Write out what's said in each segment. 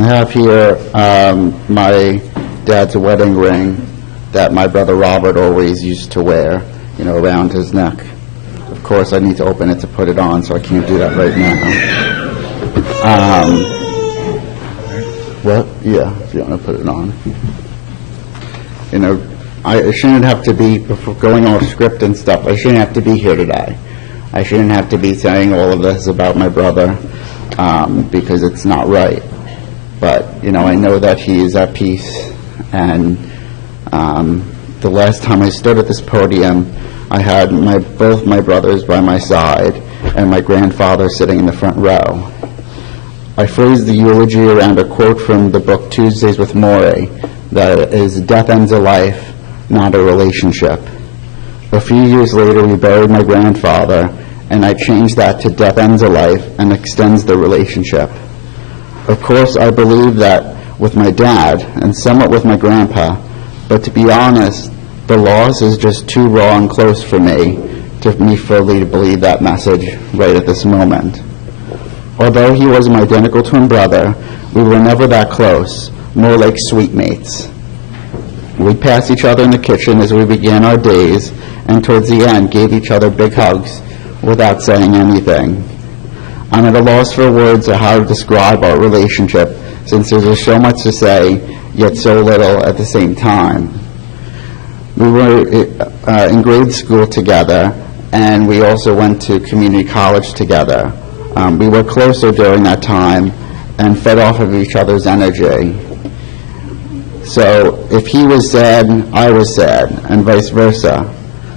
I have here my dad's wedding ring that my brother Robert always used to wear, around his neck. Of course, I need to open it to put it on, so I can't do that right now. Yeah, if you want to put it on. I shouldn't have to be, before going off script and stuff, I shouldn't have to be here today. I shouldn't have to be saying all of this about my brother because it's not right. But, I know that he is at peace. And the last time I stood at this podium, I had both my brothers by my side and my grandfather sitting in the front row. I phrased the eulogy around a quote from the book Tuesdays with Morrie that is, "Death ends a life, not a relationship." A few years later, we buried my grandfather, and I changed that to "Death ends a life and extends the relationship." Of course, I believe that with my dad and somewhat with my grandpa, but to be honest, the loss is just too raw and close for me fully to believe that message right at this moment. Although he was my identical twin brother, we were never that close, more like sweet mates. We passed each other in the kitchen as we began our days, and towards the end gave each other big hugs without saying anything. I'm at a loss for words of how to describe our relationship, since there's so much to say, yet so little at the same time. We were in grade school together, and we also went to community college together. We were closer during that time and fed off of each other's energy. So if he was sad, I was sad, and vice versa.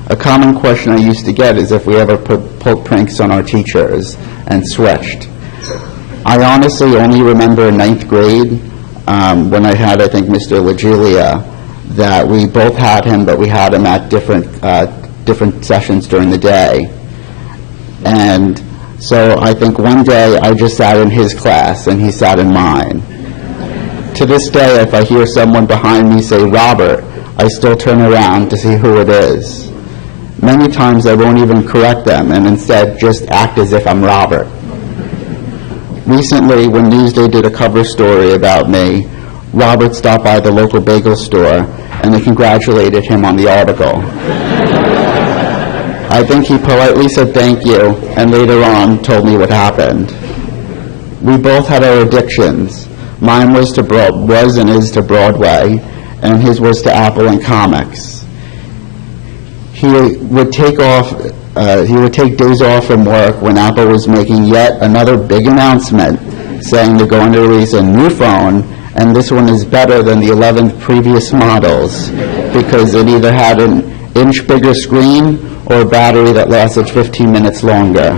A common question I used to get is if we ever pulled pranks on our teachers and switched. I honestly only remember in 9th grade when I had, I think, Mr. Legilia, that we both had him, but we had him at different sessions during the day. And so I think one day I just sat in his class and he sat in mine. To this day, if I hear someone behind me say Robert, I still turn around to see who it is. Many times I won't even correct them and instead just act as if I'm Robert. Recently, when Newsday did a cover story about me, Robert stopped by the local bagel store and they congratulated him on the article. I think he politely said thank you and later on told me what happened. We both had our addictions. Mine was and is to Broadway, and his was to Apple and comics. He would take days off from work when Apple was making yet another big announcement saying they're going to release a new phone, and this one is better than the 11 previous models because it either had an inch bigger screen or a battery that lasted 15 minutes longer.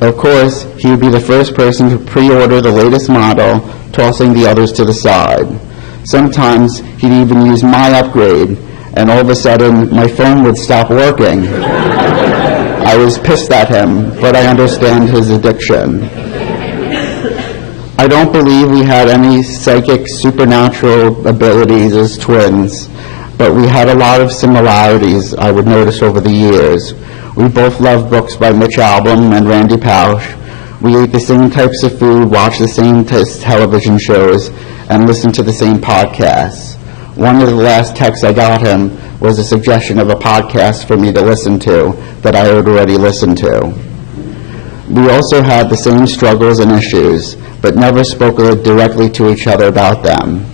Of course, he would be the first person to pre-order the latest model, tossing the others to the side. Sometimes he'd even use my upgrade, and all of a sudden my phone would stop working. I was pissed at him, but I understand his addiction. I don't believe we had any psychic supernatural abilities as twins, but we had a lot of similarities I would notice over the years. We both loved books by Mitch Albom and Randy Pausch. We ate the same types of food, watched the same television shows, and listened to the same podcasts. One of the last texts I got him was a suggestion of a podcast for me to listen to that I had already listened to. We also had the same struggles and issues, but never spoke directly to each other about them.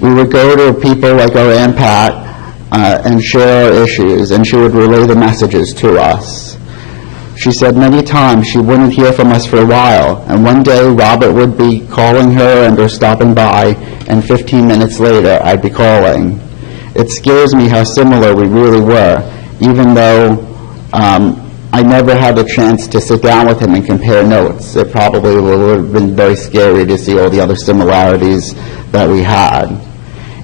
We would go to people like our Aunt Pat and share our issues, and she would relay the messages to us. She said many times she wouldn't hear from us for a while, and one day Robert would be calling her or stopping by, and 15 minutes later I'd be calling. It scares me how similar we really were, even though I never had the chance to sit down with him and compare notes. It probably would have been very scary to see all the other similarities that we had.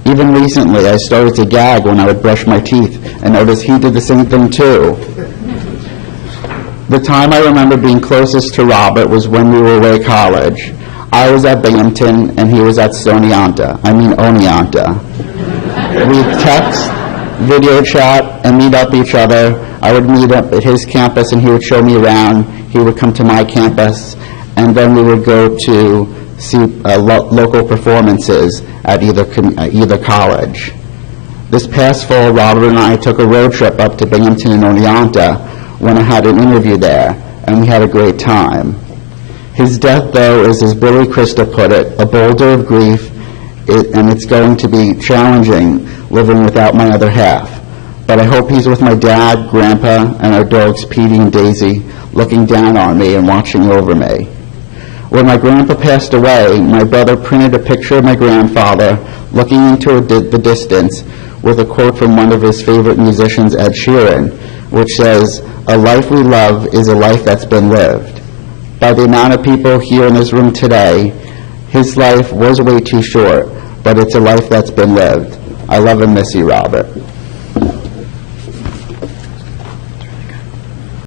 Even recently, I started to gag when I would brush my teeth and notice he did the same thing too. The time I remember being closest to Robert was when we were away at college. I was at Binghamton and he was at Oneonta. We'd text, video chat, and meet up each other. I would meet up at his campus and he would show me around. He would come to my campus, and then we would go to see local performances at either college. This past fall, Robert and I took a road trip up to Binghamton and Oneonta when I had an interview there, and we had a great time. His death, though, is, as Billy Crystal put it, a boulder of grief, and it's going to be challenging living without my other half. But I hope he's with my dad, Grandpa, and our dogs, Petey and Daisy, looking down on me and watching over me. When my grandpa passed away, my brother printed a picture of my grandfather looking into the distance with a quote from one of his favorite musicians, Ed Sheeran, which says, "A life we love is a life that's been lived." By the amount of people here in this room today, his life was way too short, but it's a life that's been lived. I love and miss you, Robert.